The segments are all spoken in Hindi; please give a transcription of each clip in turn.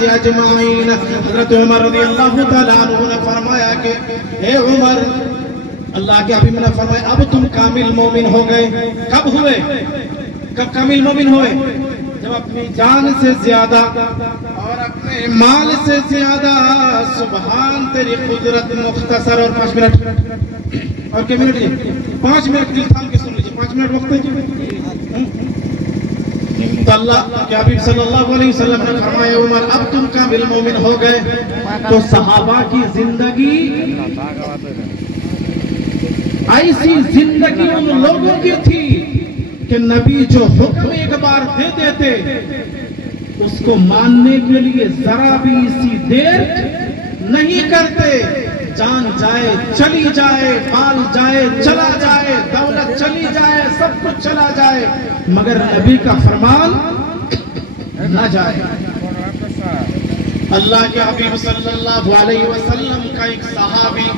नास अजमाइन। हज़रत उमर रज़ियल्लाहु तआला अन्हु ने फरमाया कि हे उमर, अल्लाह के हबीब ने फरमाया अब तुम कामिल मोमिन हो गए। कब हुए? कब कामिल मोमिन हुए? जब अपनी जान से ज्यादा और अपने माल से ज्यादा सुभान तेरी कुदरत। मुख्तसर और 5 मिनट और क्या मिनट? 5 मिनट दिल थाम के सुन लीजिए। 5 मिनट वक्त है। तो अल्लाह के हबीब सल्लल्लाहु अलैहि वसल्लम ने फरमाया उमर अब तुम कामिल मोमिन हो गए। तो सहाबा की जिंदगी ऐसी जिंदगी उन लोगों की थी कि नबी जो हुक्म एक बार दे देते उसको मानने के लिए जरा भी इसी देर नहीं करते। जान जाए चली जाए, माल जाए चला जाए, दौलत चली जाए, सब कुछ चला जाए, मगर नबी का फरमान ना जाए। अल्लाह के हबीब सल्लल्लाहु अलैहि वसल्लम का एक सहाबी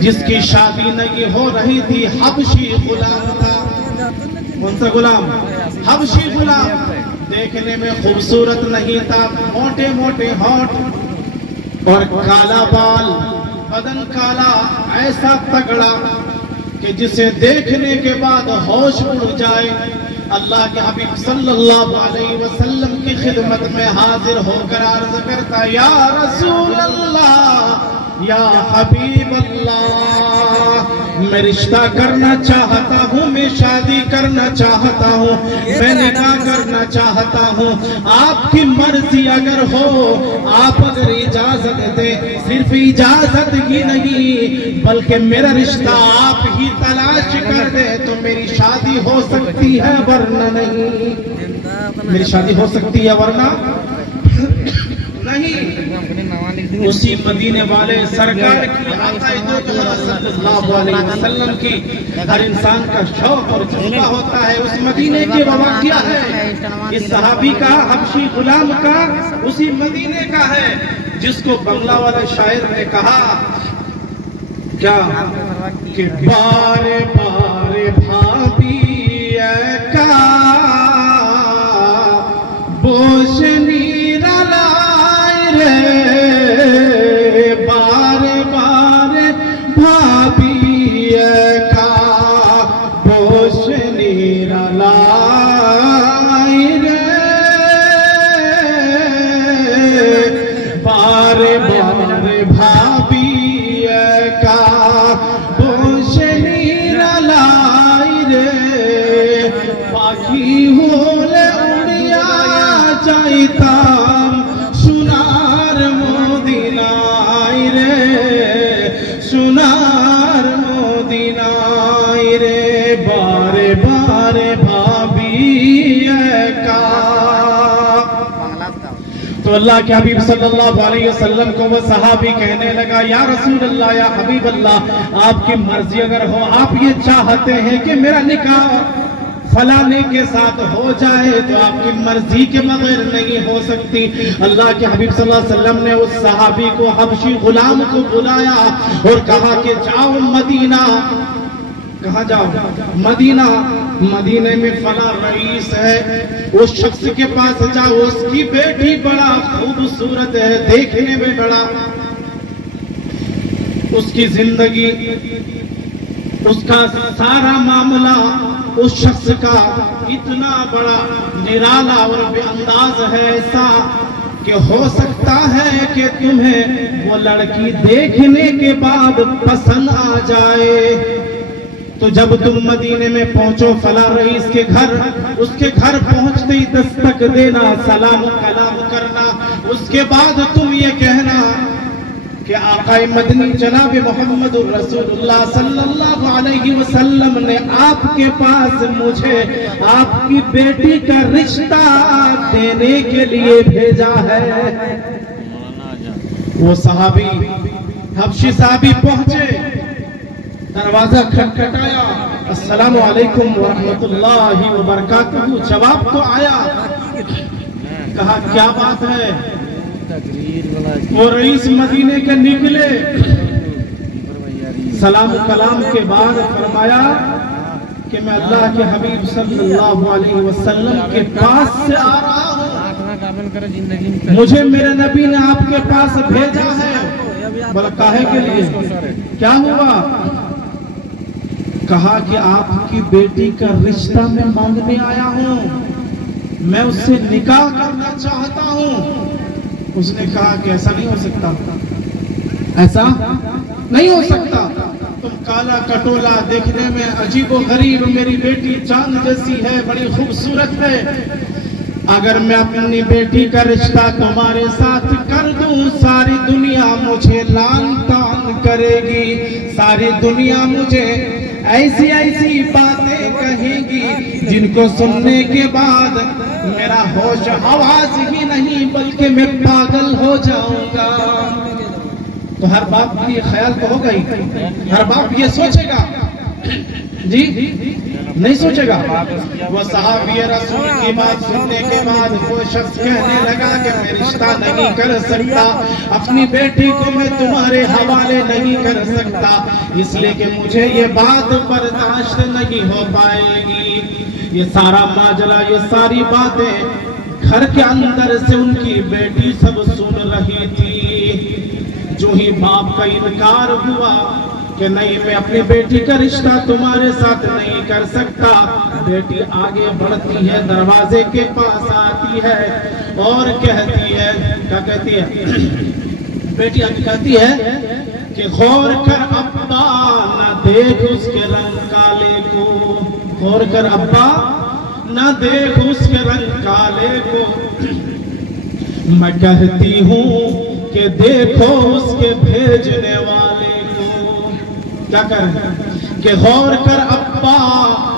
जिसकी शादी नहीं हो रही थी, हबशी गुलाम था। कौन सा गुलाम? हबशी गुलाम। देखने में खूबसूरत नहीं था, मोटे मोटे होठ और काला बाल, बदन काला, ऐसा तगड़ा कि जिसे देखने के बाद होश उड़ जाए। अल्लाह के हबीब सल्लल्लाहु अलैहि वसल्लम की खिदमत में हाजिर होकर अर्ज करता या रसूल अल्लाह, या हबीब अल्लाह, मैं रिश्ता करना चाहता हूँ, मैं शादी करना चाहता हूँ, मैं निकाह करना चाहता हूँ। आपकी मर्जी अगर हो, आप अगर इजाजत दे, सिर्फ इजाजत ही नहीं बल्कि मेरा रिश्ता आप ही तलाश कर दे तो मेरी शादी हो सकती है वरना नहीं। मेरी शादी हो सकती है वरना नहीं। उसी मदीने वाले सरकार की सल्लल्लाहु अलैहि वसल्लम की हर इंसान का शौक और जज्बा होता है। उस मदीने की वबा क्या है? इस सहाबी का, हबशी गुलाम का, उसी मदीने का है जिसको बंगला वाले शायर ने कहा क्या कि बारे बारे भाभी का बोशनी तो अल्लाह के हबीब सल्लल्लाहु अलैहि वसल्लम को वो सहाबी कहने लगा या रसूल अल्लाह, या हबीब अल्लाह, आपकी मर्जी अगर हो, आप ये चाहते हैं कि मेरा निकाह फलाने के साथ हो जाए तो आपकी मर्जी के बगैर नहीं हो सकती। अल्लाह के हबीब सल्लल्लाहु अलैहि वसल्लम ने उस सहाबी को, हबशी गुलाम को बुलाया और कहा कि जाओ मदीना। कहाँ जाओ? मदीना। मदीने में फला रईस है, उस शख्स के पास जाओ, उसकी बेटी बड़ा खूबसूरत है, देखने में बड़ा, उसकी जिंदगी, उसका सारा मामला उस शख्स का इतना बड़ा निराला और बेअंदाज है ऐसा कि हो सकता है कि तुम्हें वो लड़की देखने के बाद पसंद आ जाए। तो जब तुम मदीने में पहुंचो फला रईस के घर, उसके घर पहुंचते ही दस्तक देना, सलाम कलाम करना, उसके बाद तुम ये कहना कि आकाए मदनी जनाब मोहम्मद रसूलुल्लाह सल्लल्लाहु अलैहि वसल्लम ने आपके पास मुझे आपकी बेटी का रिश्ता देने के लिए भेजा है। वो सहाबी, हबशी सहाबी पहुंचे, दरवाजा खटखटाया, अस्सलामु अलैकुम व रहमतुल्लाहि व बरकातुहू। जवाब तो आया। कहा क्या बात है? वो रईस मदीने के निकले, सलाम कलाम के बाद फरमाया कि मैं अल्लाह के हबीब सल्लल्लाहु अलैहि वसल्लम के पास से आ रहा हूँ। करे जिंदगी में। मुझे मेरे नबी ने आपके पास भेजा है। बोला काहे के लिए, क्या हुआ? कहा कि आपकी बेटी का रिश्ता मैं मांगने आया हूँ, मैं उससे निकाह करना चाहता हूँ। उसने कहा कि ऐसा नहीं हो सकता, ऐसा नहीं हो सकता। तुम काला कटोला, देखने में अजीबो गरीब, मेरी बेटी चांद जैसी है, बड़ी खूबसूरत है। अगर मैं अपनी बेटी का रिश्ता तुम्हारे साथ कर दूं, सारी दुनिया मुझे लान तान करेगी, सारी दुनिया मुझे ऐसी ऐसी बातें कहेगी जिनको सुनने के बाद मेरा होश हवास ही नहीं बल्कि मैं पागल हो जाऊंगा। तो हर बाप की ख्याल तो होगा ही, हर बाप ये सोचेगा जी, नहीं सोचेगा। वो सहाबी रसूल की बात सुनने के बाद वो शख्स कहने लगा कि मैं रिश्ता नहीं कर सकता, अपनी बेटी को मैं तुम्हारे हवाले नहीं कर सकता, इसलिए कि मुझे ये बात बर्दाश्त नहीं हो पाएगी। ये सारा माजरा, ये सारी बातें घर के अंदर से उनकी बेटी सब सुन रही थी। जो ही बाप का इनकार हुआ कि नहीं, मैं अपनी बेटी का रिश्ता तुम्हारे साथ नहीं कर सकता, बेटी आगे बढ़ती है, दरवाजे के पास आती है और कहती है, क्या कहती है? बेटी आगे कहती है कि गौर कर अब्बा, न देख उसके रंग काले को, गौर कर अब्बा, न देख उसके रंग काले को। मैं कहती हूँ कि देखो उसके भेजने वाले को। क्या कर कि गौर कर अब्बा,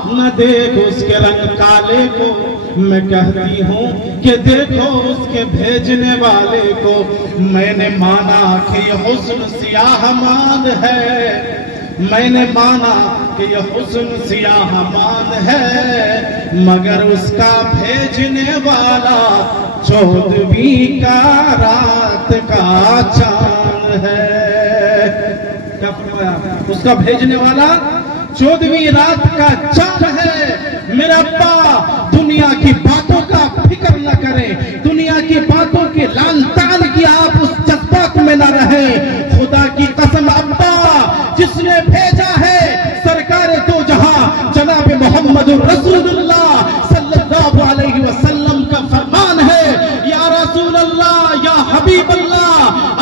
न देख उसके रंग काले को। मैं कहती हूँ कि देखो उसके भेजने वाले को। मैंने माना कि यह हुस्न सियाहमान है, मैंने माना कि यह हुस्न सियाहमान है, मगर उसका भेजने वाला 14वीं का रात का चांद है। क्या फरमाया? उसका भेजने वाला 14वीं रात का चांद है। मेरा अब्बा दुनिया की बातों का फिक्र न करें, दुनिया की बातों के लान तान की आप उस जज्बात में न रहे। खुदा की कसम अब्बा, जिसने भेजा है सरकार दो जहां जनाब मोहम्मद रसूलुल्लाह सल्लल्लाहु अलैहि वसल्लम का फरमान है, या रसूल अल्लाह, या हबीब अल्लाह,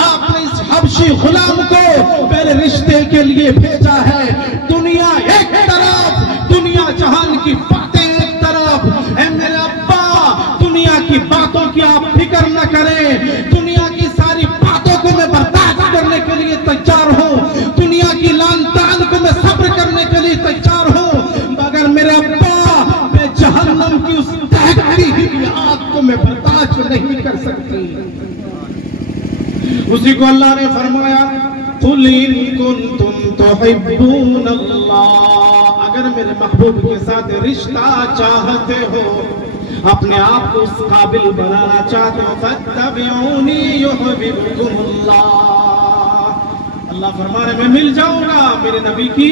आपने इस हबशी गुलाम को मेरे रिश्ते के लिए भेजा है। दुनिया एक तरफ, दुनिया जहान की बातें एक तरफ। ऐ मेरे अब्बा, दुनिया की बातों की आप फिक्र न करें, दुनिया की सारी बातों को मैं बर्दाश्त करने के लिए तैयार हूँ, दुनिया की लान तान को मैं सब्र करने के लिए तैयार हूँ, मगर मेरे अब्बा, मैं जहन्नम की उस दहकती हुई आग को मैं बर्दाश्त नहीं कर सकती। उसी को अल्लाह ने फरमाया, कुल इन कुंतुम तुहिब्बून अल्लाह, अगर मेरे महबूब के साथ रिश्ता चाहते हो, अपने आप को उस काबिल बनाना चाहते हो, फत्तबिऊनी युहिब्बुकुमुल्लाह। अल्लाह फरमा रहे, मैं मिल जाऊंगा, मेरे नबी की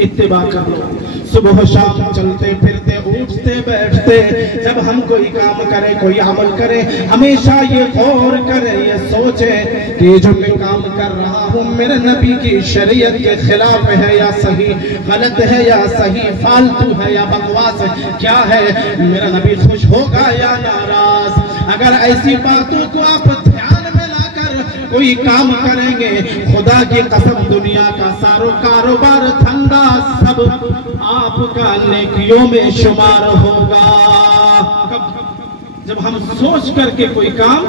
इत्तिबा कर लो। सुबह शाम चलते फिरते उठते बैठते जब हम कोई काम करें, कोई अमल करें, हमेशा ये गौर करें, ये सोचे कि जो मैं काम कर रहा हूँ मेरे नबी की शरीयत के खिलाफ है या सही, गलत है या सही, फालतू है या बकवास है, क्या है, मेरा नबी खुश होगा या नाराज। अगर ऐसी बातों को आप ध्यान में लाकर कोई काम करेंगे, खुदा की कसम दुनिया का सारो कारोबार धंधा सब आपका नेकियों में शुमार होगा। जब हम सोच करके कोई काम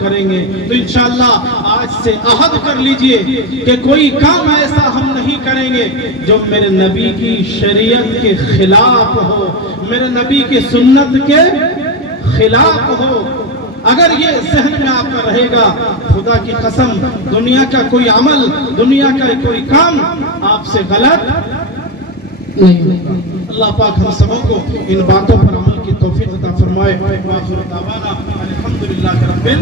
करेंगे तो इंशाअल्लाह आज से अहद कर लीजिए कि कोई काम ऐसा हम नहीं करेंगे जो मेरे नबी की शरीयत के खिलाफ हो, मेरे नबी की सुन्नत के खिलाफ हो। अगर ये जहन में आपका रहेगा, खुदा की कसम दुनिया का कोई अमल, दुनिया का कोई काम आपसे गलत नहीं होगा। अल्लाह पाक हम सबों को इन बातों पर अमल की तौफीक अता फरमाए। अल्हम्दुलिल्लाह रब्बिल